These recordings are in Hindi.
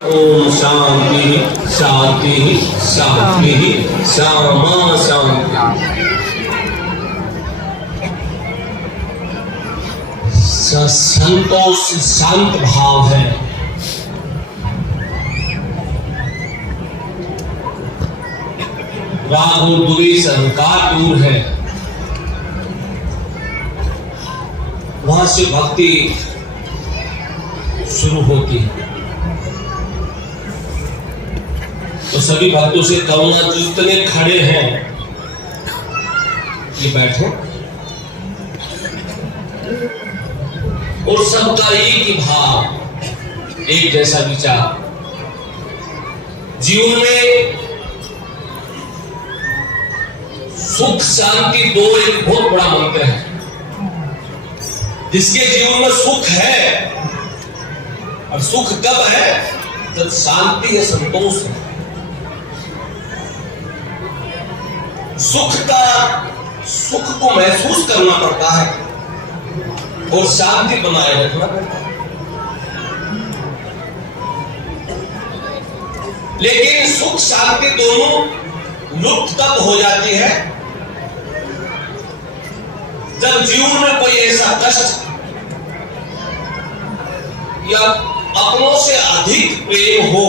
ओम शांति शांति शांति श्यामा शांति। संतोष शांत भाव है। राग और द्वेष अहंकार दूर है। वहां से भक्ति शुरू होती है। तो सभी भक्तों से कहूंगा जितने खड़े हैं ये बैठो और सबका एक ही भाव, एक जैसा विचार। जीवन में सुख शांति दो एक बहुत बड़ा मंत्र है। जिसके जीवन में सुख है, और सुख कब है? जब शांति है, संतोष है। सुख को महसूस करना पड़ता है और शांति बनाए रखना पड़ता है। लेकिन सुख शांति दोनों लुप्त तब हो जाती है जब जीवन में कोई ऐसा कष्ट या अपनों से अधिक प्रेम हो,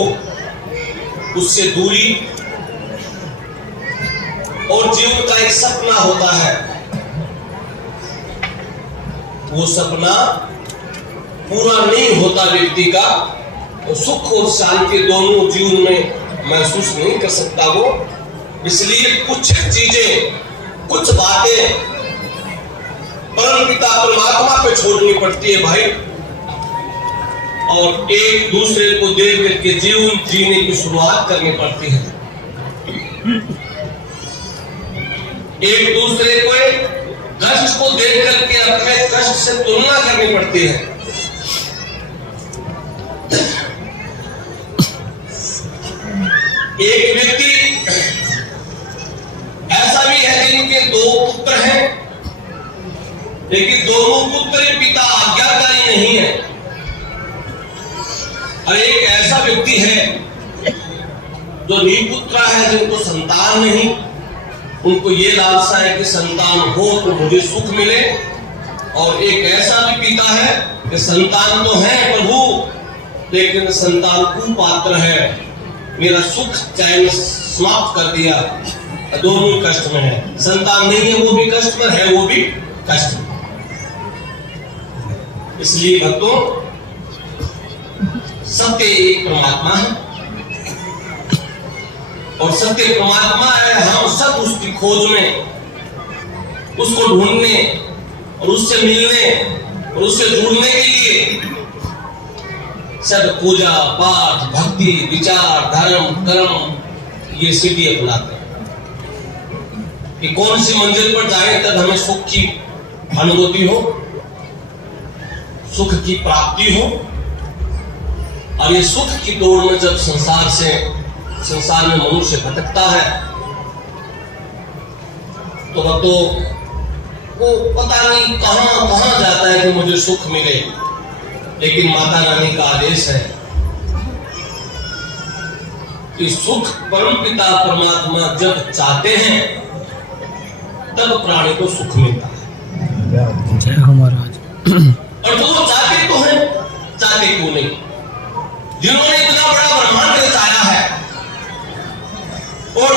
उससे दूरी, और जीवन का एक सपना होता है, वो सपना पूरा नहीं होता व्यक्ति का, और सुख और शांति दोनों जीवन में महसूस नहीं कर सकता वो। इसलिए कुछ चीजें, कुछ बातें परमपिता परमात्मा पे छोड़नी पड़ती है भाई, और एक दूसरे को देख करके जीवन जीने की शुरुआत करनी पड़ती है। एक दूसरे को कष्ट को देख करके अपने कष्ट से तुलना करनी पड़ती है। एक व्यक्ति ऐसा भी है जिनके दो पुत्र हैं, लेकिन दोनों पुत्र पिता आज्ञाकारी नहीं है। और एक ऐसा व्यक्ति है जो निपुत्र है, जिनको संतान नहीं, उनको ये लालसा है कि संतान हो तो मुझे सुख मिले। और एक ऐसा भी पिता है कि संतान तो है प्रभु, लेकिन संतान कुपात्र है, मेरा सुख चैन समाप्त कर दिया। दोनों कष्ट में है। संतान नहीं है वो भी कष्ट में है, वो भी कष्ट में। इसलिए भक्तों, सत्य एक परमात्मा है और सत्य परमात्मा है। हम सब उसकी खोज में, उसको ढूंढने और उससे मिलने और उससे जुड़ने के लिए सब पूजा पाठ भक्ति विचार धर्म कर्म ये सीढ़ी अपनाते हैं कि कौन सी मंजिल पर जाए तब हमें सुख की अनुभूति हो, सुख की प्राप्ति हो। और ये सुख की दौड़ में जब संसार में मनुष्य भटकता है तो वो पता नहीं कहां जाता है कि मुझे सुख मिले। लेकिन माता रानी का आदेश है कि सुख परमपिता परमात्मा जब चाहते हैं तब प्राणी को सुख मिलता है। जय हो महाराज। और जो चाहते तो हैं, चाहते क्यों नहीं? जिन्होंने इतना बड़ा ब्रह्मांड रचाया है और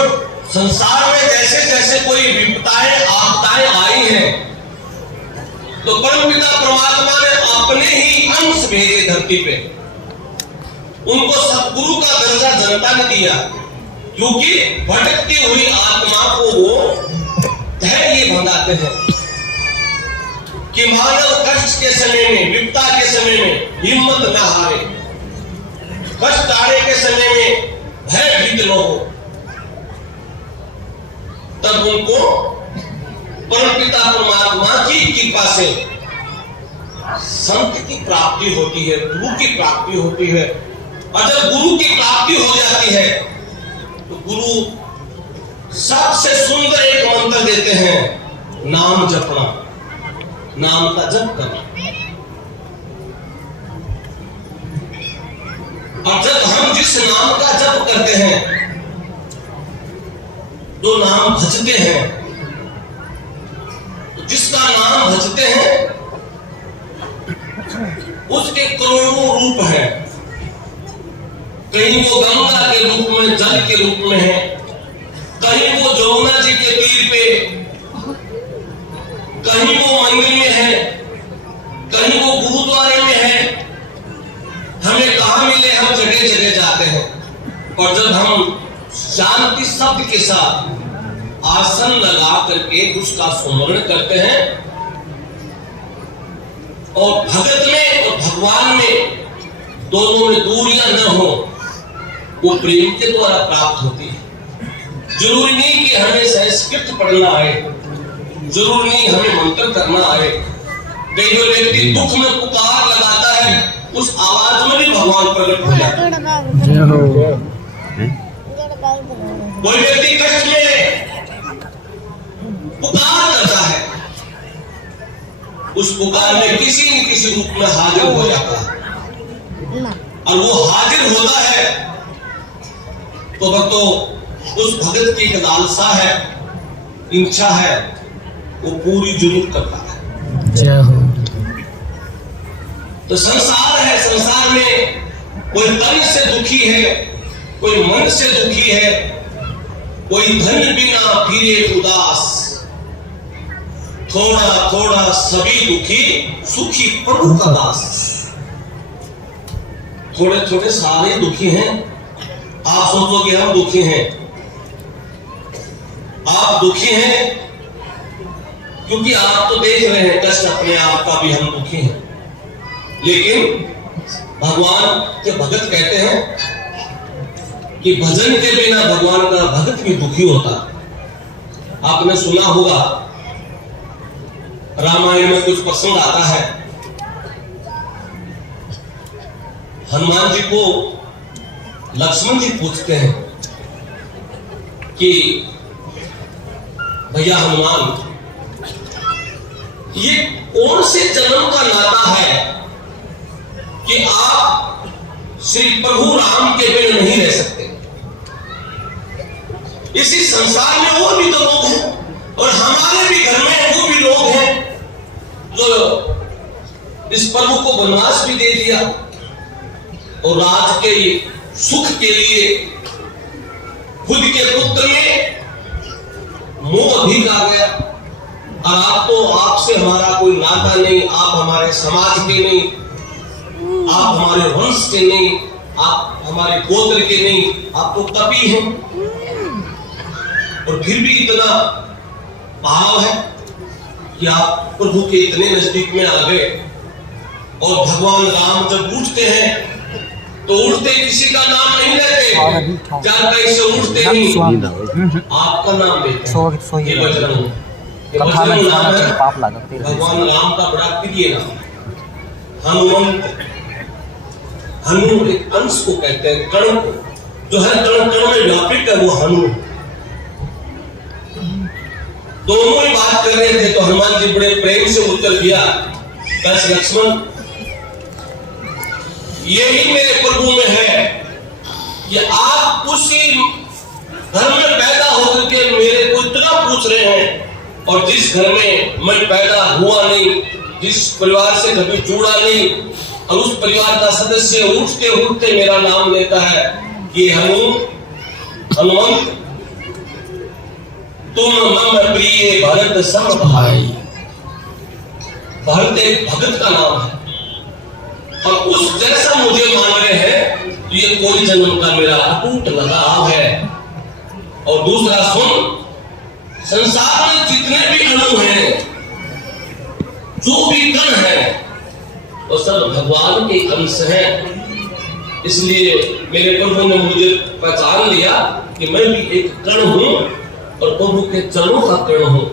संसार में जैसे जैसे कोई विपदाएं आपदाएं आई हैं, तो परमपिता परमात्मा ने अपने ही अंश भेजे धरती पे। उनको सद्गुरु का दर्जा जनता ने दिया, क्योंकि भटकती हुई आत्मा को वो धैर्य भंगाते हैं कि मानव कष्ट के समय में, विपदा के समय में हिम्मत न हारे, कष्ट आने के समय में भयभीत न हो। तब उनको परमपिता परमात्मा की कृपा से संत की प्राप्ति होती है, गुरु की प्राप्ति होती है। और जब गुरु की प्राप्ति हो जाती है तो गुरु सबसे सुंदर एक मंत्र देते हैं, नाम जपना, नाम का जप करना। और जब हम जिस नाम का जप करते हैं, जो नाम भजते हैं, तो जिसका नाम भजते हैं उसके करोड़ों रूप हैं। कहीं वो गंगा के रूप में, जल के रूप में है, कहीं वो जमुना जी के तीर पे, कहीं वो मंदिर में है, कहीं वो गुरुद्वारे में है। हमें कहां मिले, हम जगह जगह जाते हैं। और जब हम शांति शब्द के साथ आसन लगा करके उसका स्मरण करते हैं और भगत में और भगवान में दोनों में दूरियां न हो, वो प्रेम के द्वारा प्राप्त होती है। जरूरी नहीं कि हमें संस्कृत पढ़ना आए, जरूरी नहीं हमें मंत्र करना आए। जो व्यक्ति दुख में पुकार लगाता है, उस आवाज में भी भगवान प्रकट हो जाता है। कोई व्यक्ति कष्ट में पुकार करता है, उस पुकार में किसी न किसी रूप में हाजिर हो जाता है। और वो हाजिर होता है तो भक्तों, उस भगत की एक लालसा है, इच्छा है, वो पूरी जरूर करता है। तो संसार है, संसार में कोई तन से दुखी है, कोई मन से दुखी है, कोई धन बिना फिरे उदास, थोड़ा थोड़ा सभी दुखी, सुखी प्रभु का दास। थोड़े थोड़े सारे दुखी हैं। आप सोचोगे हम दुखी हैं, आप दुखी हैं क्योंकि आप तो देख रहे हैं कष्ट अपने आप का भी, हम दुखी हैं। लेकिन भगवान के भगत कहते हैं कि भजन के बिना भगवान का भगत भी दुखी होता। आपने सुना होगा, रामायण में कुछ प्रसंग आता है। हनुमान जी को लक्ष्मण जी पूछते हैं कि भैया हनुमान, ये कौन से जन्म का नाता है कि आप श्री प्रभु राम के बिना नहीं रह सकते? इसी संसार में और भी तो लोग हैं, और हमारे भी घर में वो भी लोग हैं जो इस प्रभु को वनवास भी दे दिया और राज के सुख के लिए खुद के पुत्र में मोह अधिक आ गया। और आप तो, आपसे हमारा कोई नाता नहीं, आप हमारे समाज के नहीं, आप हमारे वंश के नहीं, आप हमारे गोत्र के नहीं, आप तो कपि हैं। और फिर भी इतना भाव है कि आप प्रभु के इतने नजदीक में आ गए। और भगवान राम जब उठते हैं तो उठते किसी का नाम नहीं लेते, जहाँ कहीं से उठते नहीं आपका नाम लेते हैं। ये बजरंग, भगवान राम का बड़ा प्रिय नाम। हनुमंत, हनु एक अंश को कहते हैं, कण को, जो है कण कण में व्यापित है, वो हनु। दोनों ही बात कर रहे थे तो हनुमान जी बड़े प्रेम से उत्तर दिया, बस लक्ष्मण, यही मेरे प्रभु में है कि आप उसी घर में पैदा होकर के मेरे को इतना पूछ रहे हैं, और जिस घर में मैं पैदा हुआ नहीं, जिस परिवार से कभी जुड़ा नहीं, और उस परिवार का सदस्य उठते उठते मेरा नाम लेता है कि हनुमंत, तुम मम प्रिय भरत सम भाई। भरत एक भगत का नाम है, और उस जैसा मुझे मान रहे हैं, ये कोई जन्म का मेरा अटूट लगाव है। और दूसरा सुन, संसार में जितने भी अणु हैं, जो भी कण है, वो सब भगवान के अंश हैं। इसलिए मेरे प्रभु ने मुझे पहचान लिया कि मैं भी एक कण हूं और प्रभु के चरणों का कण हूं,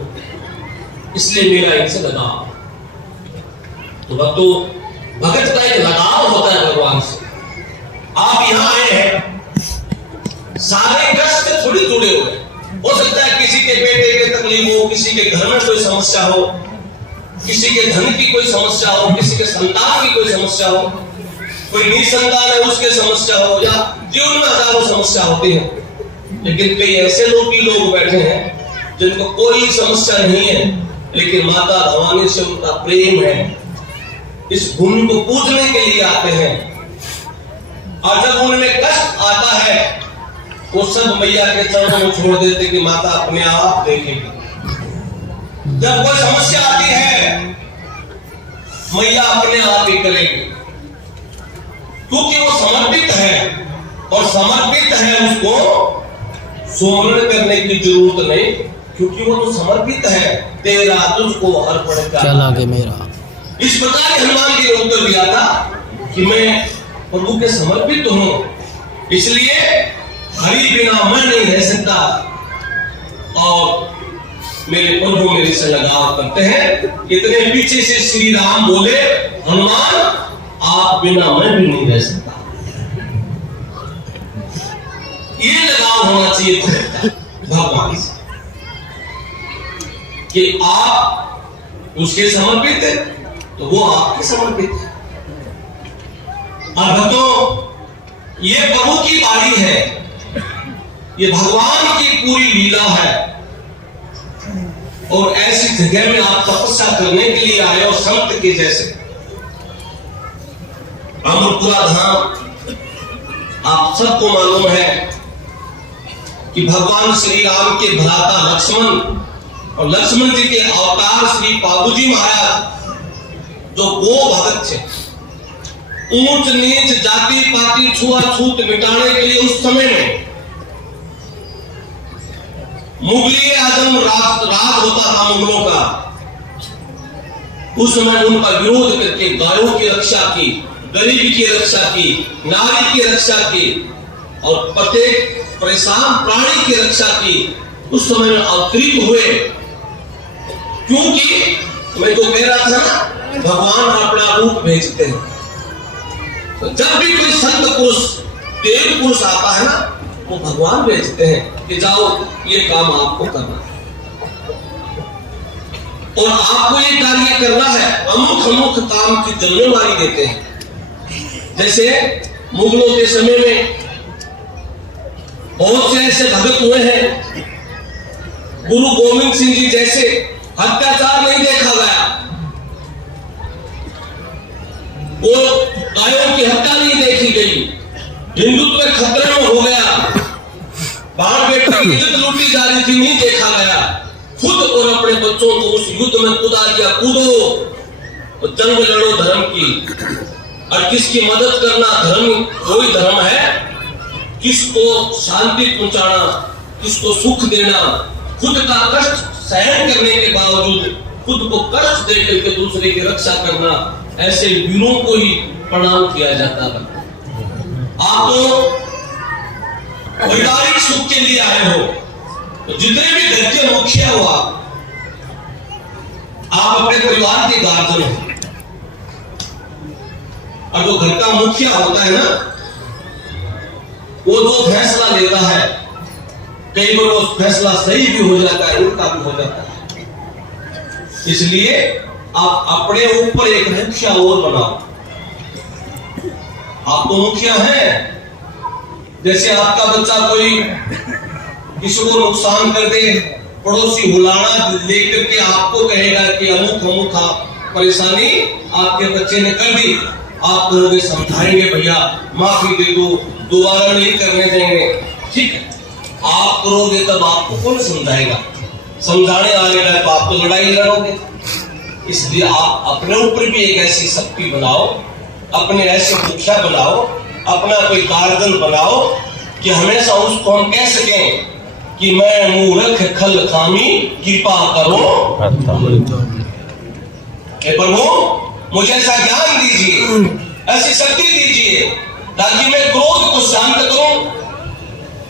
इसलिए मेरा इनसे लगाव। तो भक्तों, भगत का एक लगाव होता है भगवान से। आप यहां आए हैं, सारे कष्ट थोड़ी जुड़े हुए हैं। हो सकता है किसी के बेटे के तकलीफ हो, किसी के घर में कोई समस्या हो, किसी के धन की कोई समस्या हो, किसी के संतान की कोई समस्या हो, कोई निसंतान है उसके समस्या हो, या जीवन में हजारों समस्या होती है, लेकिन कई ऐसे लोग बैठे हैं जिनको कोई समस्या नहीं है, लेकिन माता भवानी से उनका प्रेम है, इस भूमि को पूजने के लिए आते हैं। और जब उनमें कष्ट आता है वो सब मैया के चरणों में छोड़ देते कि माता अपने आप देखेगी। जब कोई समस्या आती है मैया अपने आप ही करेगी, क्योंकि वो समर्पित है, और समर्पित है उसको सुमरण करने की जरूरत नहीं, क्योंकि वो तो समर्पित है। तेरा तुझको अर्पण चला गया मेरा। इस प्रकार हनुमान जी ने उत्तर दिया था कि मैं प्रभु के समर्पित हूं, इसलिए हरि बिना मैं नहीं रह सकता, और मेरे प्रभु मेरे से लगाव करते हैं। इतने पीछे से श्री राम बोले, हनुमान आप बिना मैं भी नहीं रह सकता। ये लगाव होना चाहिए भगवान से कि आप उसके समर्पित है तो वो आपके समर्पित है। और भक्तों, ये प्रभु की बारी है, ये भगवान की पूरी लीला है, और ऐसी जगह में आप तपस्या करने के लिए आए हो संत के जैसे। अमरपुरा धाम आप सबको मालूम है कि भगवान श्री राम के भ्राता लक्ष्मण और लक्ष्मण जी के अवतार श्री पाबूजी महाराज जो गो भगत थे, ऊंच नीच जाति पाति छुआछूत मिटाने के लिए उस समय में मुगली आजम राज होता था मुगलों का, उस समय उनका विरोध करके गायों की रक्षा की, गरीबी की रक्षा की, नारी की रक्षा की, और प्रत्येक परेशान प्राणी की रक्षा की। उस समय में अवतरित हुए, क्योंकि मैं तो कह रहा था ना, भगवान अपना रूप भेजते हैं। तो जब भी कोई संत पुरुष देव पुरुष आता है ना, वो भगवान भेजते हैं कि जाओ ये काम आपको करना है, और आपको ये कार्य करना है। अमुक काम की जिम्मेवारी देते हैं। जैसे मुगलों के समय में बहुत से ऐसे भगत हुए हैं, गुरु गोविंद सिंह जी जैसे, अत्याचार नहीं देखा गया, वो गायों की हत्या नहीं देखी गई, हिंदुत्व खतरे में हो गया, बाहर बेटे की इज्जत लूटी जा रही थी, नहीं देखा गया। खुद और अपने बच्चों को उस युद्ध में कूदा दिया, कूदो और जंग लड़ो धर्म की। और किसकी मदद करना धर्म, कोई धर्म है, किसको शांति पहुंचाना, किसको सुख देना, खुद का कष्ट सहन करने के बावजूद खुद को कष्ट दे करके दूसरे की रक्षा करना, ऐसे वीरों को ही प्रणाम किया जाता है। आप तो वैवाहिक सुख के लिए आए हो, तो जितने भी घर के मुखिया हो, आप अपने परिवार के गार्जियन हो, और जो घर का मुखिया होता है ना, वो जो फैसला लेता है, कई बार वो फैसला सही भी हो जाता है, उल्टा भी हो जाता है। इसलिए आप अपने ऊपर एक मुखिया और बनाओ। आप तो मुखिया हैं, जैसे आपका बच्चा कोई किसी को नुकसान कर दे, पड़ोसी हुलाना लेकर के आपको कहेगा कि अमुक परेशानी आपके बच्चे ने कर दी, आप कहोगे समझाएंगे भैया, माफी दे दो, दोबारा नहीं करने देंगे, ठीक है। आप करोगे तब आपको कौन समझाएगा? समझाने आने लगे तो आप तो लड़ाई लड़ोगे। इसलिए आप अपने ऊपर भी एक ऐसी शक्ति बनाओ, अपने ऐसे मुखिया बनाओ, अपना कोई गार्जियन बनाओ कि हमेशा उसको हम कह सकें कि मैं मूर्ख खल खामी कृपा करो। प्रभु मुझे ऐसा ज्ञान दीजिए, ऐसी शक्ति दीजिए, ताकि मैं क्रोध को शांत करूं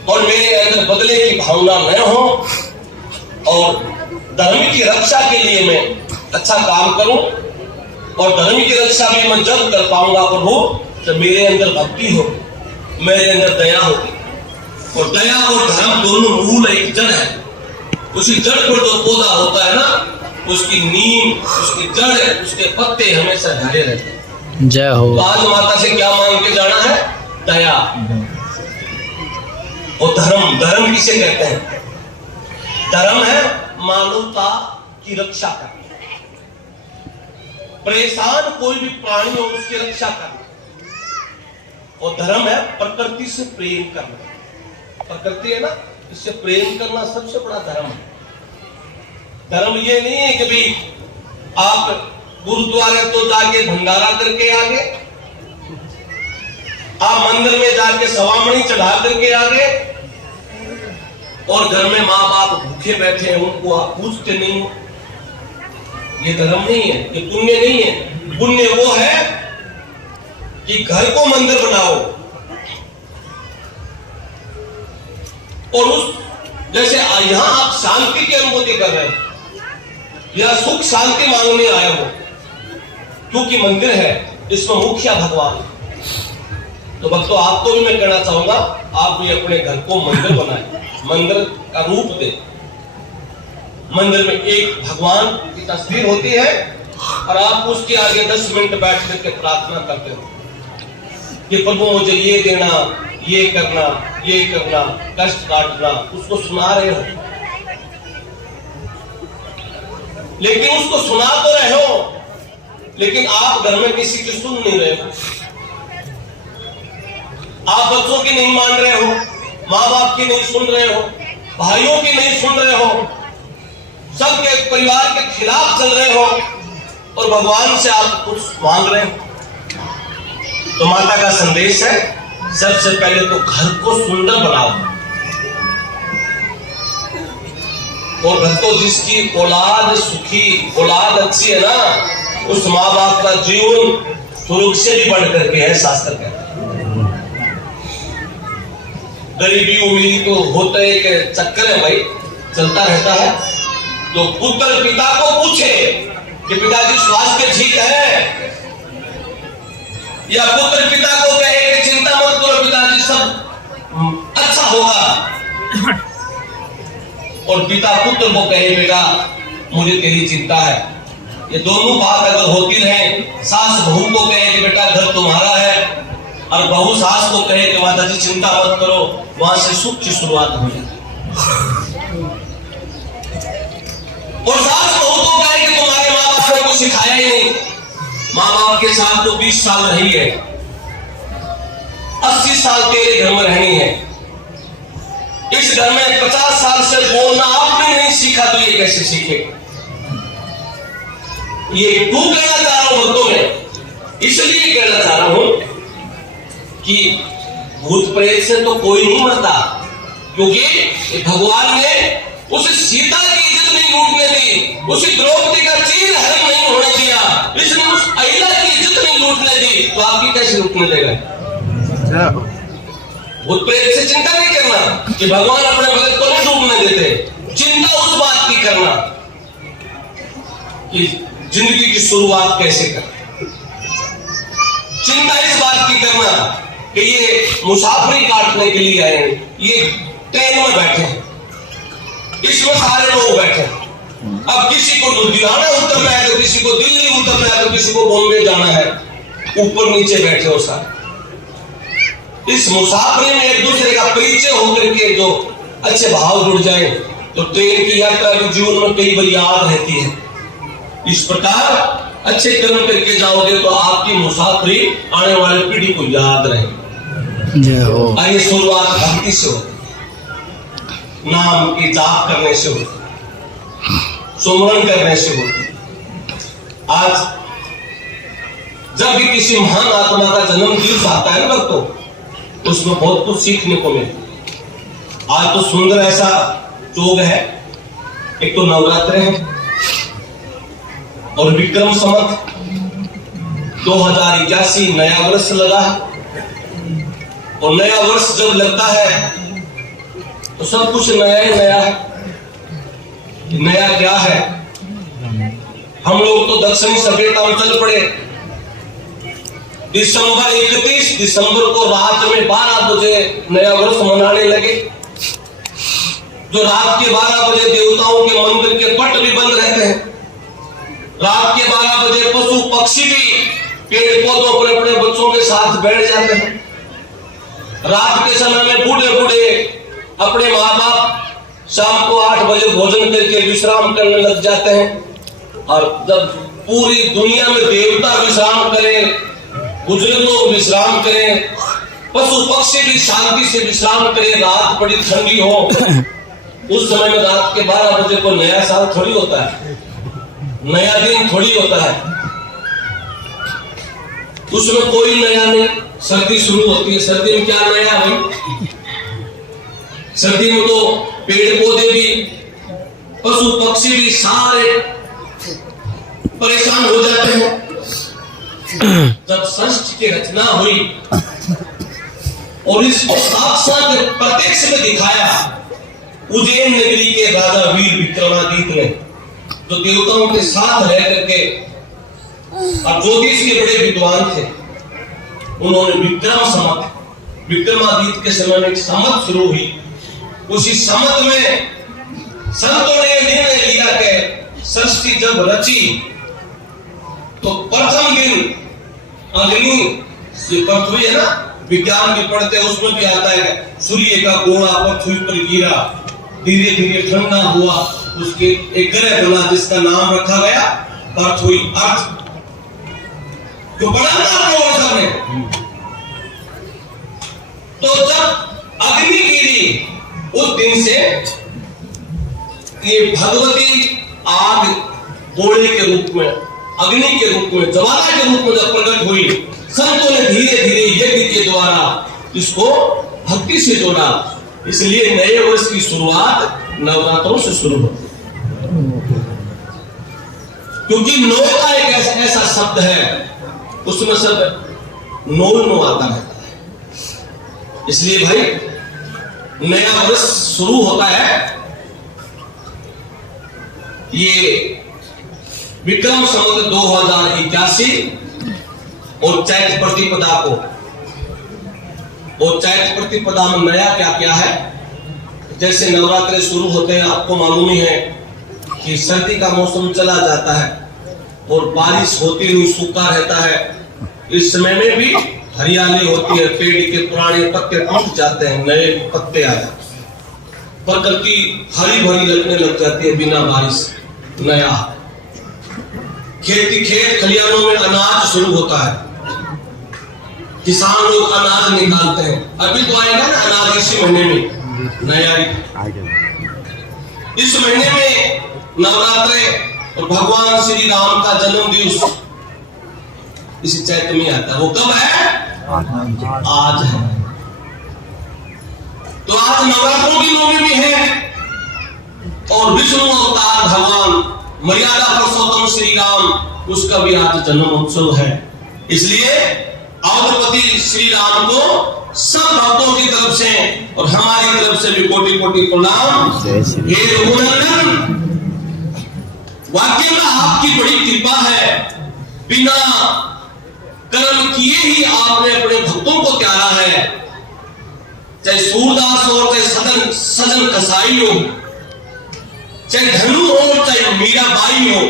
और मेरे अंदर बदले की भावना न हो, और धर्म की रक्षा के लिए मैं अच्छा काम करूं। और धर्म की रक्षा भी मैं जब कर पाऊंगा प्रभु जब मेरे अंदर भक्ति हो, मेरे अंदर दया होगी। और दया और धर्म दोनों मूल एक जड़ है। उसी जड़ पर जो पौधा होता है ना, उसकी नीम, उसकी जड़, उसके पत्ते हमेशा हरे रहते हैं। जय हो। तो आज माता से क्या मांग के जाना है? दया और धर्म। धर्म किसे कहते हैं? धर्म है मानवता की रक्षा करना, परेशान कोई भी प्राणी हो उसकी रक्षा करना। और धर्म है प्रकृति से प्रेम करना। प्रकृति है ना, इससे प्रेम करना सबसे बड़ा धर्म है। धर्म ये नहीं है कि भाई आप गुरुद्वारे तो जाके भंडारा करके आ गए, आप मंदिर में जाके सवामणी चढ़ा करके आ गए, और घर में माँ बाप भूखे बैठे हैं उनको आप पूछते नहीं हो। ये धर्म नहीं है, ये पुण्य नहीं है। पुण्य वो है कि घर को मंदिर बनाओ और उस जैसे यहां आप शांति की अनुभूति कर रहे हो या सुख शांति मांगने आए हो, क्योंकि मंदिर है, इसमें मुखिया भगवान। तो भक्तों, आपको भी मैं कहना चाहूंगा, आप भी अपने घर को मंदिर बनाएं, मंदिर का रूप दे। मंदिर में एक भगवान की तस्वीर होती है और आप उसके आगे 10 मिनट बैठ करके प्रार्थना करते हो कि प्रभु मुझे ये देना, ये करना, ये करना, कष्ट काटना। उसको सुना रहे हो, लेकिन उसको सुना तो रहे हो, लेकिन आप घर में किसी की सुन नहीं रहे हो। आप बच्चों की नहीं मान रहे हो, माँ बाप की नहीं सुन रहे हो, भाइयों की नहीं सुन रहे हो, सबके परिवार के खिलाफ चल रहे हो और भगवान से आप कुछ मांग रहे हो। तो माता का संदेश है, सबसे पहले तो घर को सुंदर बनाओ। और भक्तों, जिसकी औलाद सुखी, औलाद अच्छी है ना, उस माँ बाप का जीवन स्वर्ग से भी बढ़ करके है, शास्त्र कहते हैं। गरीबी उम्मीद तो होता है कि चक्कर है भाई, चलता रहता है। तो पुत्र पिता को पूछे कि पिताजी स्वास्थ्य ठीक है, या पुत्र पिता को कहे कि चिंता मत करो पिताजी, सब अच्छा होगा। और पिता पुत्र को कहे बेटा मुझे तेरी चिंता है। ये दोनों बात अगर होती रहे, सास बहू को कहे कि बेटा घर तुम्हारा है, और बहू सास को कहे कि माता जी चिंता मत करो, वहां से सुख की शुरुआत हो जाती। और सास बहू को कहे कि तुम्हारे माँ बाप ने कुछ सिखाया ही नहीं, माँ बाप के साथ तो 20 साल रही है, 80 साल तेरे घर में रहनी है, इस घर में 50 साल से बोलना आपने नहीं सीखा, तो ये कैसे सीखे? ये क्यों कहना चाह रहा हूं भक्तों में? इसलिए कहना चाह रहा हूं कि भूत प्रेत से तो कोई नहीं मरता, क्योंकि भगवान ने उस सीता की इज्जत नहीं लूटने दी, उसी द्रौपदी का चीर हरण नहीं होने दिया, इसने उस अहिल्या की इज्जत नहीं लूटने दी, तो आपकी कैसे लूटने देगा? भूत प्रेत से चिंता नहीं करना कि भगवान अपने भगत को नहीं डूबने देते। चिंता उस बात की करना कि जिंदगी की शुरुआत कैसे कर। चिंता इस बात की करना कि ये मुसाफरी काटने के लिए आए, ये ट्रेन में बैठे हैं, इसमें सारे लोग बैठे हैं। अब किसी को लुधियाना उतरना है, तो किसी को दिल्ली उतरना है, तो किसी को बॉम्बे जाना है, ऊपर नीचे बैठे हो सारे। इस मुसाफरी में एक दूसरे का परिचय होकर के जो अच्छे भाव जुड़ जाए, तो ट्रेन की यात्रा भी जीवन में कई बार याद रहती है। इस प्रकार अच्छे कर्म करके जाओगे तो आपकी मुसाफरी आने वाली पीढ़ी को याद रहेगी। आइए शुरुआत भक्ति से हो, नाम की जाप करने से हो, सुमरण करने से हो। आज जब भी किसी महान आत्मा का जन्म दिवस आता है ना भक्तों, उसमें बहुत कुछ सीखने को मिलता। आज तो सुंदर ऐसा योग है, एक तो नवरात्र है और विक्रम संवत 2081 नया वर्ष लगा है। और नया वर्ष जब लगता है तो सब कुछ नया ही नया है। नया क्या है? हम लोग तो दक्षिणी सभ्यता में चल पड़े। दिसंबर 31 दिसंबर को रात में 12 बजे नया वर्ष मनाने लगे। जो रात के 12 बजे देवताओं के मंदिर के पट भी बंद रहते हैं। रात के 12 बजे पशु पक्षी भी पेड़ पौधों अपने अपने बच्चों के साथ बैठ जाते हैं। रात के समय में बूढ़े बूढ़े अपने माँ बाप शाम को 8 बजे भोजन करके विश्राम करने लग जाते हैं। और जब पूरी दुनिया में देवता विश्राम करें, बुजुर्ग लोग विश्राम करें, पशु पक्षी भी शांति से विश्राम करें, रात बड़ी ठंडी हो, उस समय में रात के 12 बजे को नया साल थोड़ी होता है, नया दिन थोड़ी होता है, उसमें कोई नया नहीं। सर्दी शुरू होती है, सर्दी में क्या नया भाई? सर्दी में तो पेड़ पौधे भी, पशु पक्षी भी सारे परेशान हो जाते हैं। जब षष्ठ की रचना हुई और इसको साक्षात प्रत्यक्ष में दिखाया उज्जैन नगरी के राजा वीर विक्रमादित्य ने, जो देवताओं के साथ रह करके और ज्योतिष के बड़े विद्वान थे, उन्होंने विक्रमादित्य के समय में एक संवत शुरू हुई। उसी संवत में संतों ने निर्णय लिया कि सृष्टि जब रची तो प्रथम दिन अग्नि, ये पृथ्वी है ना, विज्ञान भी पढ़ते हैं उसमें भी आता है, सूर्य का गोला पृथ्वी पर गिरा, धीरे धीरे ठंडा हुआ, उसके एक ग्रह बना जिसका नाम रखा गया पृथ्वी, अर्थ, जो बड़ा नाम है सबने। तो जब अग्नि गिरी उस दिन से ये भगवती आग गोले के रूप में, अग्नि के रूप में, ज्वाला के रूप में जब प्रकट हुई, संतों ने धीरे धीरे यज्ञ के द्वारा इसको भक्ति से जोड़ा। इसलिए नए वर्ष की शुरुआत नवरात्रों से शुरू होती है, क्योंकि नौ का एक ऐसा शब्द है, उसमें सब नो आता रहता है। इसलिए भाई नया वर्ष शुरू होता है ये विक्रम संवत 2081 और चैत प्रतिपदा को। और चैत प्रतिपदा में नया क्या क्या है? जैसे नवरात्रे शुरू होते हैं, आपको मालूम ही है कि सर्दी का मौसम चला जाता है और बारिश होती हुई सूखा रहता है। इस समय में भी हरियाली होती है, पेड़ के पुराने पत्ते टूट जाते हैं, नए पत्ते आ जाते हैं, प्रकृति हरी भरी लगने लग जाती है बिना बारिश। नया खेत खलियानों में अनाज शुरू होता है, किसान लोग अनाज निकालते हैं। अभी तो आएगा ना अनाज इसी महीने में नया। इस महीने में नवरात्रे और भगवान श्री राम का जन्म दिवस इसी चैत में आता है। वो कब है? आज है। तो आज नवरात्रों की नवमी भी है और विष्णु अवतार भगवान मर्यादा पुरुषोत्तम श्री राम, उसका भी आज जन्मोत्सव है। इसलिए अवधपति श्री राम को सब भक्तों की तरफ से और हमारी तरफ से भी कोटि कोटि प्रणाम। हे रघुनंदन, वाकई में आपकी बड़ी कृपा है, बिना कर्म किए ही आपने अपने भक्तों को त्यागा है। चाहे सूरदास हो, चाहे सजन कसाई हो, चाहे धनु हो, चाहे मीराबाई हो,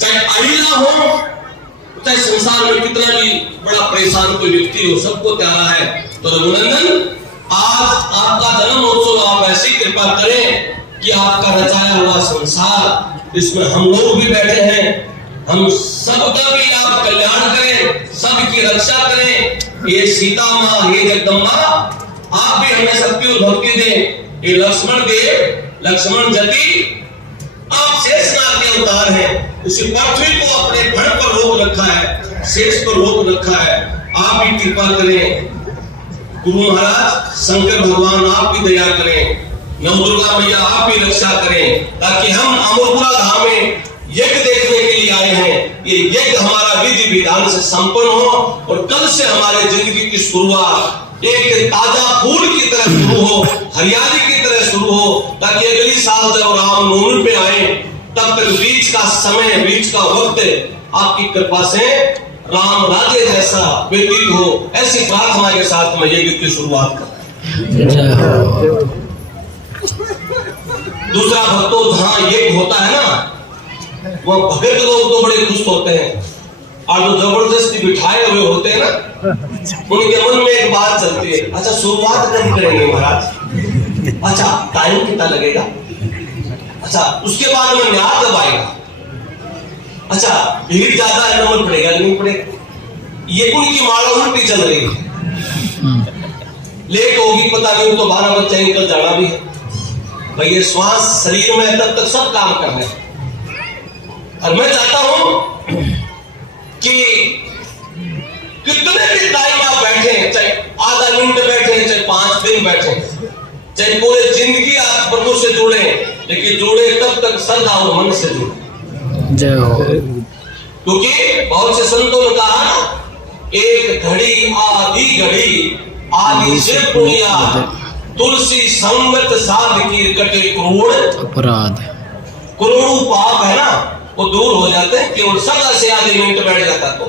चाहे अहिल्या हो, चाहे संसार में कितना भी बड़ा परेशान कोई व्यक्ति हो, सबको त्यागा है। तो रघुनंदन, आज आपका जन्मोत्सव आप ऐसी कृपा करें कि आपका रचाया हुआ संसार, इसमें हम लोग भी बैठे हैं, हम सबका भी आप कल्याण करें, सबकी रक्षा करें। ये सीता माँ, ये जगदम्बा, आप भी हमें शक्ति और भक्ति दें। ये लक्ष्मण देव, लक्ष्मण जति, आप शेषनाग के अवतार हैं, उसी पृथ्वी को अपने फण पर रोक रखा है, शेष पर रोक रखा है। आप भी कृपा करें। गुरु महाराज शंकर भगवान आप भी दया करें, नवदुर्गा मैया आप भी रक्षा करें, ताकि हम अमरपुरा धाम में यज्ञ देखने के लिए आए हैं, ये यज्ञ हमारा विधि विधान से संपन्न हो और कल से हमारे जिंदगी की शुरुआत एक ताजा फूल की तरह शुरू हो, हरियाली की तरह शुरू हो, ताकि अगली साल जब रामनवमी पे आए तब तक बीच का समय, बीच का वक्त आपकी कृपा से राम राज्य जैसा व्यतीत हो। ऐसी प्रार्थना के साथ मैं यज्ञ की शुरुआत करता हूं। दूसरा भक्तों, जहां यज्ञ होता है ना, वो भगत लोग तो बड़े खुश होते हैं। और जो जबरदस्ती बिठाए हुए होते हैं ना, उनके मन में एक बात चलती है, अच्छा शुरुआत कब करेंगे महाराज, अच्छा टाइम कितना लगेगा, अच्छा उसके बाद में न्याय कब आएगा, अच्छा भीड़ ज्यादा है नंबर पड़ेगा नहीं पड़ेगा। ये उनकी माला उल्टी चल रही है। लेट होगी पता नहीं, तो 12 बजे निकल जाना भी है भाई। ये श्वास शरीर में तब तक सब काम कर रहे हैं। और मैं चाहता हूं कि कितने भी टाइम आप बैठे, चाहे आधा मिनट बैठे, चाहे 5 दिन बैठे, चाहे पूरे जिंदगी आप प्रभु से जुड़े, लेकिन जुड़े तब तक श्रद्धा और मन से जुड़े। जय हो। क्योंकि बहुत से संतों ने कहा, एक घड़ी आधी घड़ी आदि से पुनिया, तुलसी संगत साध की कटे करोड़ अपराध। करोड़ों पाप है ना, वो दूर हो जाते हैं केवल सदा से आधे मिनट बैठ जाता तो।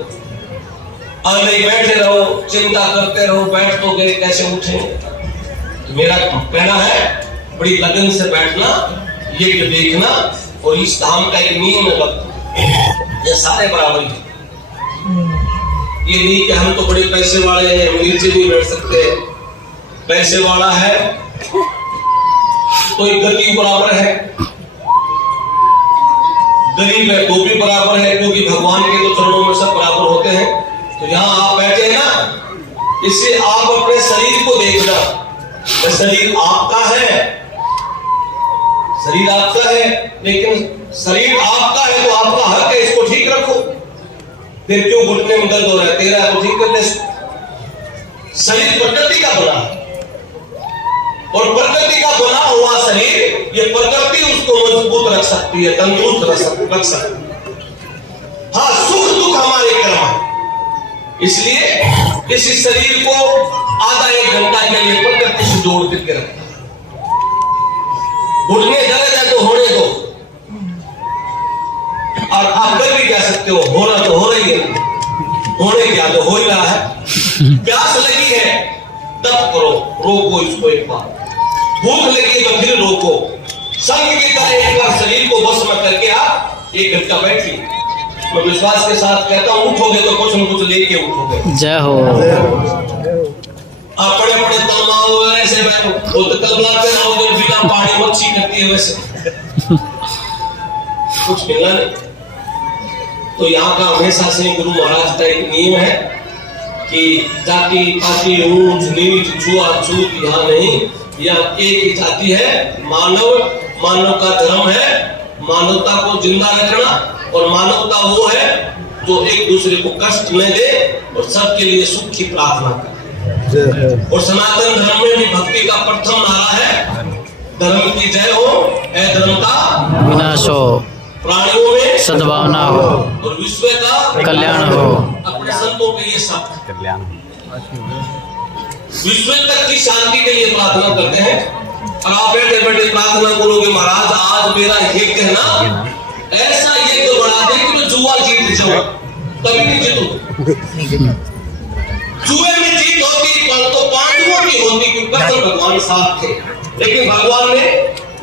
और नहीं बैठे रहो, चिंता करते रहो, बैठ तो गए कैसे उठे। तो मेरा कहना है बड़ी लगन से बैठना, यज्ञ देखना, और इस धाम का एक नियम है, ये सारे बराबर है। ये नहीं कि हम तो बड़े पैसे वाले हैं, नीचे नहीं बैठ सकते। पैसे वाला है तो एक गति बराबर है, गरीब है तो भी बराबर है, क्योंकि भगवान के तो चरणों में सब बराबर होते हैं। तो यहाँ आप बैठे हैं ना, इससे आप अपने शरीर को देखना, शरीर आपका है, शरीर आपका है, लेकिन शरीर आपका है तो आपका हक है, इसको ठीक रखो। फिर क्यों घुटने में दर्द हो रहा है, तेरा है तो ठीक कर ले। शरीर प्रकृति का बना है, और प्रकृति का बना हुआ शरीर, ये प्रकृति उसको मजबूत रख सकती है, तंदुरुस्त रख सकती है। हाँ, सुख दुख हमारे कर्म है, इसलिए इस शरीर को आधा 1 घंटा के लिए प्रकृति से जोड़ करके रखना। घुटने दर्द है तो होने दो, और आप कर भी क्या सकते हो रहा तो हो रही है, होने क्या तो हो ही रहा है। प्यास लगी है तब करो, रोको इसको एक बार। भूख लगी तो फिर रोको। संग की तरह एक बार शरीर को बस में करके आप 1 घंटा बैठिए। मैं विश्वास के साथ कहता हूं, उठोगे तो कुछ न कुछ लेके उठोगे। जय हो। आप बड़े बड़े तलवाओ ऐसे वो तो तबलाते रहोगे, बिना पानी मच्छी करती है वैसे कुछ मिलना नहीं। तो यहाँ का हमेशा से गुरु महाराज का एक नियम है कि जाति पाति ऊंच नीच छुआछूत यहाँ नहीं, यहाँ एक ही जाति है, मानव। मानव का धर्म है मानवता को जिंदा रखना, और मानवता वो है जो एक दूसरे को कष्ट न दे और सबके लिए सुख की प्रार्थना करे। और सनातन धर्म में भी भक्ति का प्रथम नारा है, धर्म की जय हो, अधर्म का विनाश हो, प्राणियों में सद्भावना हो, और विश्व का कल्याण हो। अपने संतों के लिए सब कल्याण, विश्व तक की शांति के लिए प्रार्थना करते हैं। और आप बैठे बैठे प्रार्थना करोगे, महाराज आज मेरा यज्ञ है ना, ऐसा यज्ञ बढ़ा दे कि मैं जुआ जीत जाऊं, तभी नहीं जीतूं। जुए में जीत होती तो पांडवों की होती, क्योंकि भगवान साथ थे, लेकिन भगवान ने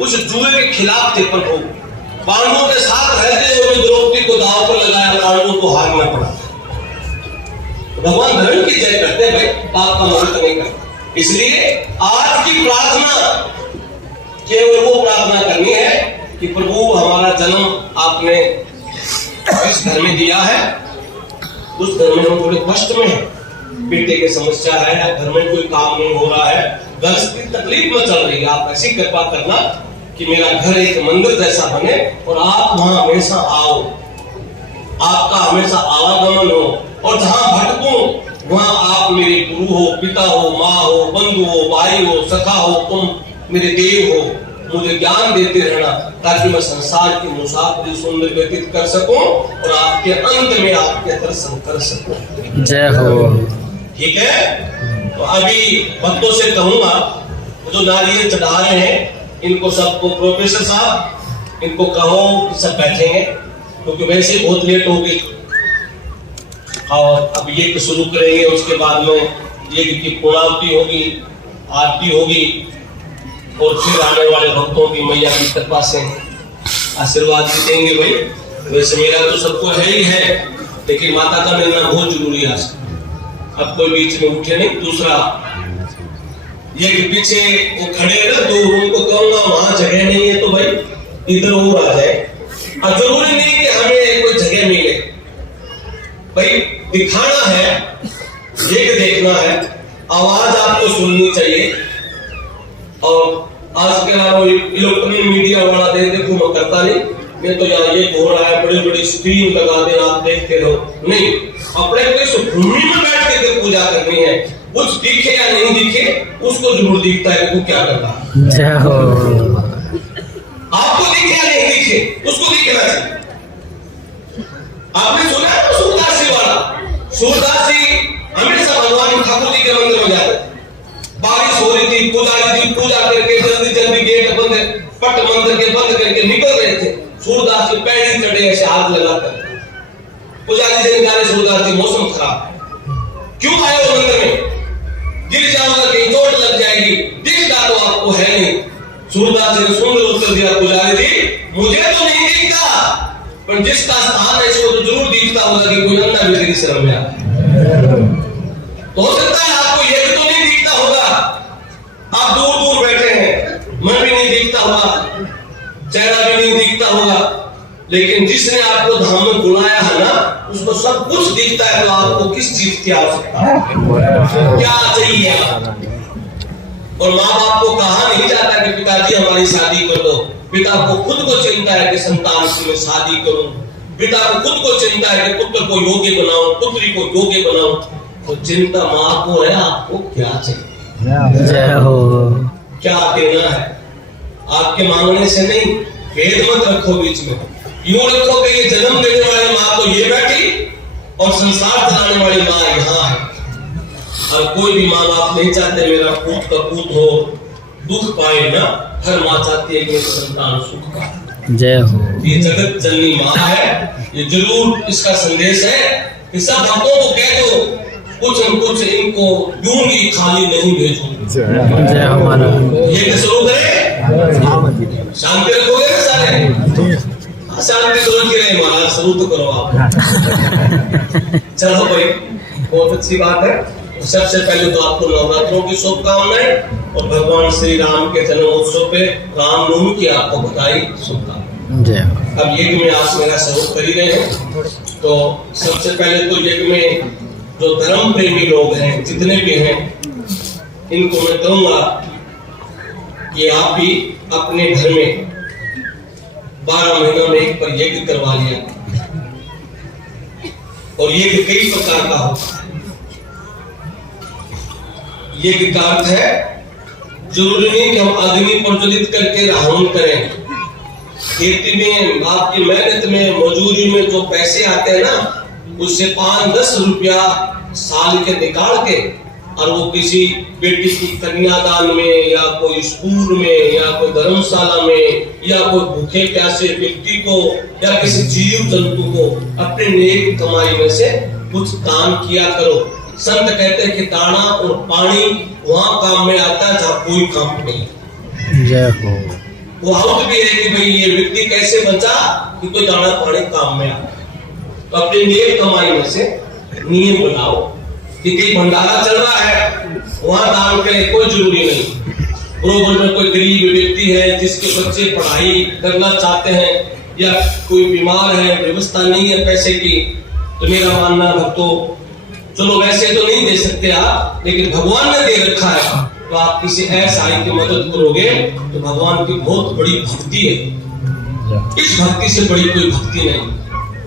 उस जुए के खिलाफ थे। प्रभु पांडवों के साथ रहते हुए द्रौपदी को दांव पर लगाया, पांडवों को हारना पड़ा। भगवान धर्म की जय करते भाई, पाप का महत्व नहीं करते। इसलिए आज की प्रार्थना केवल वो प्रार्थना करनी है कि प्रभु हमारा जन्म आपने इस घर में दिया है, उस घर में हम थोड़े कष्ट में हैं, बेटे की समस्या है, घर में कोई काम नहीं हो रहा है, घर की तकलीफ में चल रही है, आप ऐसी कृपा करना कि मेरा घर एक मंदिर जैसा बने और आप वहां हमेशा आओ, आपका हमेशा आवागमन हो, और जहां भटकूं वहां आप मेरे गुरु हो, पिता हो, माँ हो, बंधु हो, भाई हो, सखा हो, तुम मेरे देव हो, मुझे ज्ञान देते रहना ताकि मैं संसार की मुसाफिरी सुंदर व्यतीत कर सकूं और आपके अंत में आपके दर्शन कर सकूं। जय हो। ठीक है, तो अभी भक्तों से कहूंगा जो नारियल चढ़ा रहे हैं इनको सबको, प्रोफेसर साहब इनको कहो कि सब बैठेंगे, क्योंकि वैसे बहुत लेट हो गई। और अब ये शुरू करेंगे, उसके बाद में ये की पूर्णावती होगी, आरती होगी, और फिर आने वाले भक्तों की मैया की कृपा से आशीर्वाद भी देंगे। भाई वैसे मेरा तो सबको है ही है, लेकिन माता का मिलना बहुत जरूरी है। अब कोई बीच में उठे नहीं। दूसरा ये कि पीछे वो खड़े हैं ना, तो उनको कहूंगा वहां जगह नहीं है तो भाई इधर और आ जाए। और जरूरी नहीं कि हमें कोई जगह मिले, भाई दिखाना है, ये देखना है, आवाज आपको सुननी चाहिए। और आज के इलेक्ट्रॉनिक मीडिया वाला देखो मैं करता नहीं, मैं तो यार ये हो रहा है, बड़ी बड़ी स्क्रीन लगा दे, आप देखते रहो। नहीं, अपने को इस भूमि में बैठ के पूजा करनी है। कुछ दिखे या नहीं दिखे, उसको जरूर दिखता है वो क्या करता है। आपको दिखे या नहीं दिखे, उसको दिखना चाहिए। आपने सुना है तो सूरदासी वाला, सूरदासी हमेशा भगवान ठाकुर जी के मंदिर में जाते। बारिश हो रही थी, पुजारी जी पूजा करके जल्दी जल्दी गेट बंद, पट मंदिर के बंद करके निकल रहे थे। सूरदास जी पैड़ी चढ़े ऐसे हाथ लगाकर, पुजारी जी निकाले, सूरदास जी मौसम खराब है, क्यों आए हो मंदिर में, गिर जाऊंगा कहीं चोट लग जाएगी, दिखता तो आपको है नहीं। सूरदास जी ने सुंदर उत्तर दिया, पुजारी जी मुझे तो नहीं दिखता, पर जिसका स्थान है इसको तो जरूर दिखता होगा कि कोई अंधा भी तेरी शरण में आया। तो हो सकता है आपको ये भी तो नहीं दिखता होगा, आप दूर दूर बैठे हैं, मन भी नहीं दिखता होगा, चेहरा भी नहीं दिखता होगा, लेकिन जिसने आपको धाम में बुलाया है ना, उसको सब कुछ दिखता है। तो आपको किस चीज की आवश्यकता है, क्या चाहिए? और माँ बाप को कहा नहीं जाता कि पिताजी हमारी शादी कर दो। पिता को खुद को चिंता है कि संतान से मैं शादी करूं, पिता को खुद को चिंता है कि पुत्र को योग्य बनाऊं, पुत्री को योग्य बनाऊं। तो चिंता माँ को है, आपको क्या चाहिए, क्या देना है। आपके मांगने से नहीं, भेद मत रखो बीच में, यूं रखो कि ये जन्म देने वाली माँ तो ये बैठी और संसार चलाने वाली माँ यहाँ है। और कोई भी माँ बाप नहीं चाहते मेरा पूत का पूत हो, दुख पाए ना, हर माँ चाहती है कि मेरा संतान सुख पाए। जय हो। ये जगत जननी माँ है, ये जरूर इसका संदेश है कि सब भक्तों को कह दो, कुछ न कुछ इनको दूंगी, खाली नहीं भेजूंगी। जय हमारा। ये शुरू करें, शांति रखोगे ना सारे, शांति तो रख रहे महाराज, शुरू तो करो आप। चलो भाई, बहुत अच्छी बात है। सबसे पहले तो आपको नवरात्रों की शुभकामनाएं और भगवान श्री राम के जन्मोत्सव पे रामनवमी की आपको बधाई, शुभकामनाएं। अब यज्ञ में आप मेरा सहयोग कर ही रहे हैं, तो सबसे पहले तो यज्ञ में जो धर्म प्रेमी लोग हैं, जितने भी हैं, इनको मैं कहूंगा कि आप भी अपने घर में 12 महीनों में एक पर यज्ञ करवा लिया। और यज्ञ कई प्रकार का होता है। यज्ञ का अर्थ है, जरूरी नहीं कि हम अग्नि प्रज्वलित करके रावण करें। खेती में, आपकी मेहनत में, मजूरी में जो पैसे आते हैं ना, उससे 5-10 रुपया साल के निकाल के और वो किसी बेटी की कन्यादान में या कोई स्कूल में या कोई धर्मशाला में या कोई भूखे प्यासे व्यक्ति को या किसी जीव जंतु को अपने नेक कमाई में से कुछ दान किया करो। संत कहते हैं कि दाना और पानी वहां काम में आता है जहाँ कोई काम नहीं। जय हो। वो आउट भी है कि भाई ये व्यक्ति कैसे बचा कि कोई दाना पानी काम में आता। तो अपनी नेक कमाई में से नियम बनाओ कि कहीं भंडारा चल रहा है, वहां दान करें, कोई जरूरी नहीं। बरोबर में कोई गरीब व्यक्ति है जिसके बच्चे पढ़ाई करना चाहते हैं या कोई बीमार है, व्यवस्था नहीं है पैसे की, तो मेरा मानना भक्तों, चलो वैसे तो नहीं दे सकते आप, लेकिन भगवान ने दे रखा है, तो आप किसी ऐसा की मदद करोगे तो भगवान की बहुत बड़ी भक्ति है। इस भक्ति से बड़ी कोई भक्ति नहीं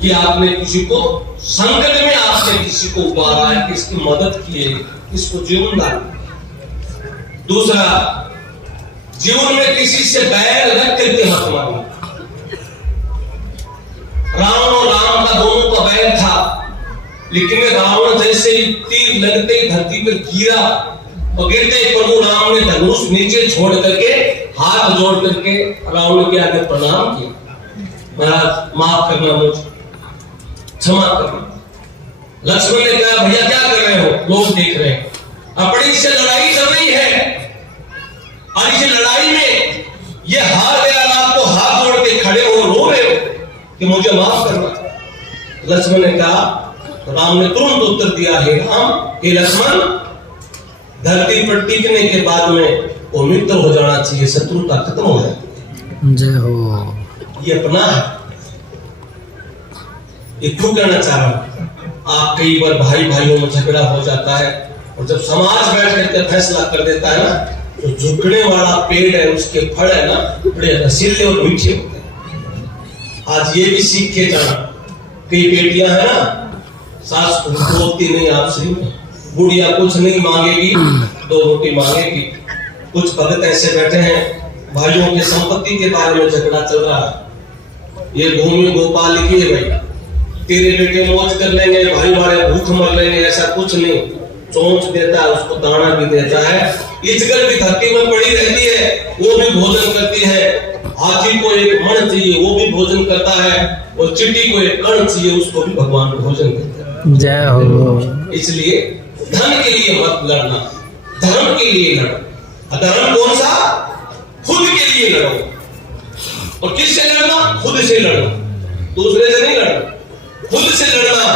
कि आपने किसी को संकट में, आपने किसी को उबारा है, किसकी मदद की है, किसको जीवन दान। दूसरा, जीवन में किसी से बैर रख करके मत मारना। रावण और राम का दोनों का बैर था, लेकिन रावण जैसे ही तीर लगते ही धरती पर गिरा और गिरते ही प्रभु राम ने धनुष नीचे छोड़ करके हाथ जोड़ करके रावण के आगे प्रणाम किया, महाराज माफ करना, मुझे क्षमा करना। लक्ष्मण ने कहा भैया क्या कर रहे हो, लोग देख रहे हैं, अपनी से लड़ाई चल रही है और इस लड़ाई में ये हार गया, आपको हाथ जोड़ के खड़े हो, रो रहे हो कि मुझे माफ करना। लक्ष्मण ने कहा तो राम ने तुरंत उत्तर दिया, हे राम, हे लक्ष्मण, धरती पर टिकने के बाद में वो मित्र हो जाना चाहिए, शत्रुता खत्म हो जाए। जय हो। ये अपना है। ये क्यों कहना चाह रहा हूं? आप कई बार भाई भाइयों में झगड़ा हो जाता है और जब समाज बैठ करके फैसला कर देता है ना, तो झुकने वाला पेड़ है, उसके फल है ना बड़े रसीले और मीठे होते हैं। आज ये भी सीख के जाना। कई बेटियां है ना, सास बोलती नहीं आपसे, बुढ़िया कुछ नहीं मांगेगी, 2 रोटी मांगेगी। कुछ भगत ऐसे बैठे हैं, भाइयों की संपत्ति के बारे में झगड़ा चल रहा है। ये भूमि गोपाल की है भाई, तेरे बेटे मौज कर लेंगे, भाई वाले भूख मर लेंगे, ऐसा कुछ नहीं। चोंच देता है, उसको दाना भी देता है। इचगल भी धरती में पड़ी रहती है, वो भी भोजन करती है। हाथी को एक मण चाहिए, वो भी भोजन करता है, और चींटी को एक कण चाहिए, उसको भी भगवान भोजन देता है। जय हो। इसलिए धन के लिए मत लड़ना, धर्म के लिए लड़ो। धर्म कौन सा? खुद के लिए लड़ो। और किससे लड़ना? खुद से लड़ो, दूसरे से नहीं लड़ो। खुद से लड़ना,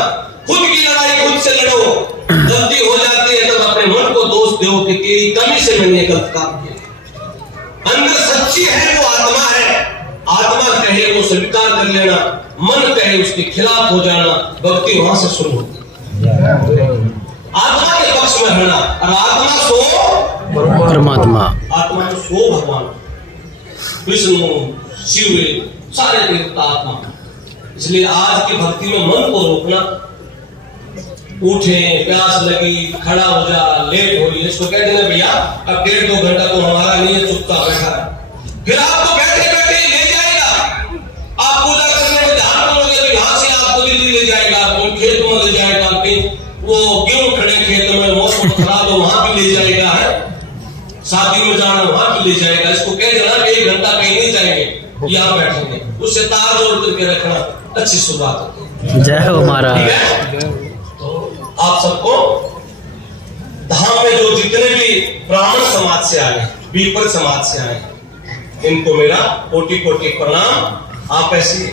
खुद की लड़ाई खुद से लड़ो। गलती हो जाती है तब अपने मन को दोष दो कि तेरी कमी से मैंने गलत काम किया। अंदर सच्ची है वो आत्मा है, आत्मा कहे वो स्वीकार कर लेना, मन कहे उसके खिलाफ हो जाना, भक्ति वहां से शुरू होती है। आत्मा के पक्ष में रहना, और आत्मा सो परमात्मा, आत्मा तो सो भगवान, विष्णु, शिव, सारे देवता आत्मा। इसलिए आज की भक्ति में मन को रोकना। उठे, प्यास लगी, खड़ा हो जा, लेट हो रही है, इसको कह देना भैया अब 1.5-2 घंटा तो हमारा नहीं है, चुपचाप बैठा है। फिर आपको बैठे बैठे ले जाएगा। आप पूजा करने में ध्यान करोगे तो यहाँ से आपको दिल्ली ले जाएगा, कहीं खेत में ले जाएगा, कहीं वो गेहूं खड़े खेत में मौसम खराब हो वहां भी ले जाएगा, है शादी में जाना वहां भी ले जाएगा। इसको कह देना 1 घंटा कहीं नहीं जाएंगे, यहाँ बैठेंगे। उससे तार जोड़ करके रखना, अच्छी शुरुआत होती है। जय हो महाराज। आप सबको धाम में जो जितने भी ब्राह्मण समाज से आए, पीपल समाज से आए, इनको मेरा कोटि कोटि प्रणाम। आप ऐसी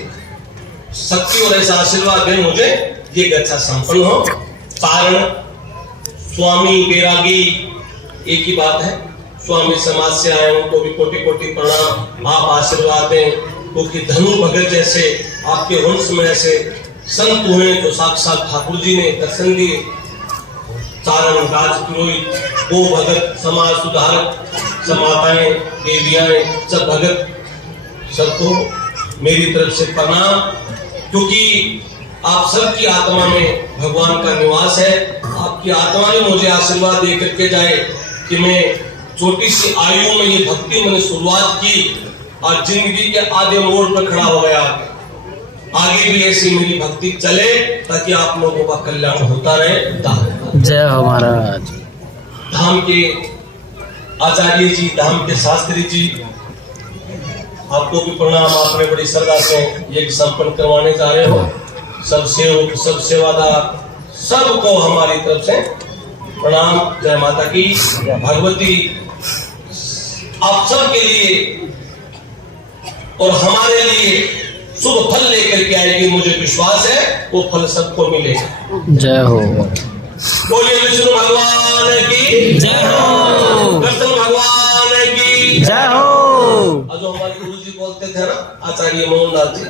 शक्ति और ऐसा आशीर्वाद दें मुझे, ये गच्छा संपन्न हो। कारण स्वामी बैरागी एक ही बात है, स्वामी समाज से आए उनको भी कोटि कोटि प्रणाम। आप आशीर्वाद दें, क्योंकि धनु भगत जैसे आपके वंश में ऐसे संत हुए तो साक्षात ठाकुर जी ने दर्शन दिए। चारण राजपुरोहित, वो भगत, समाज सुधारक, समाताएं, देवियां, सब भगत, सबको मेरी तरफ से प्रणाम। क्योंकि आप सबकी आत्मा में भगवान का निवास है। आपकी आत्मा ने मुझे आशीर्वाद दे करके जाए कि मैं छोटी सी आयु में ये भक्ति मैंने शुरुआत की और जिंदगी के आधे मोड़ पर खड़ा हो गया। आगे भी ऐसी मेरी भक्ति चले ताकि आप लोगों का कल्याण होता रहे। जय हो महाराज। धाम के आचार्य जी, धाम के शास्त्री जी, आपको भी प्रणाम। आपने बड़ी श्रद्धा से ये संपन्न करवाने जा रहे हो। सब सेवक, सब सेवादार, सबको हमारी तरफ से प्रणाम। जय माता की। भगवती आप सबके लिए और हमारे लिए शुभ फल लेकर के आएगी, मुझे विश्वास है वो फल सबको मिलेगा। जय हो। बोलिए विष्णु भगवान की जय हो। कृष्ण भगवान की जय हो। जो हमारे गुरु जी बोलते थे ना, आचार्य मोहनदास जी,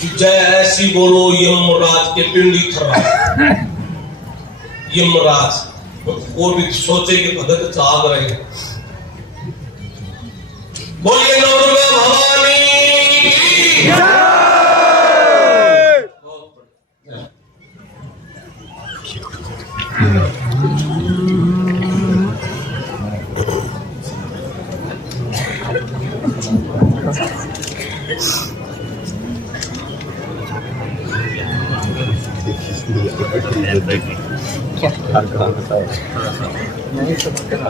कि जय ऐसी बोलो यमराज के पिंडी थर्रा। यमराज वो भी सोचे कि भगत जाग रहे। बोलिए नवदुर्गा भवानी की जय। क्या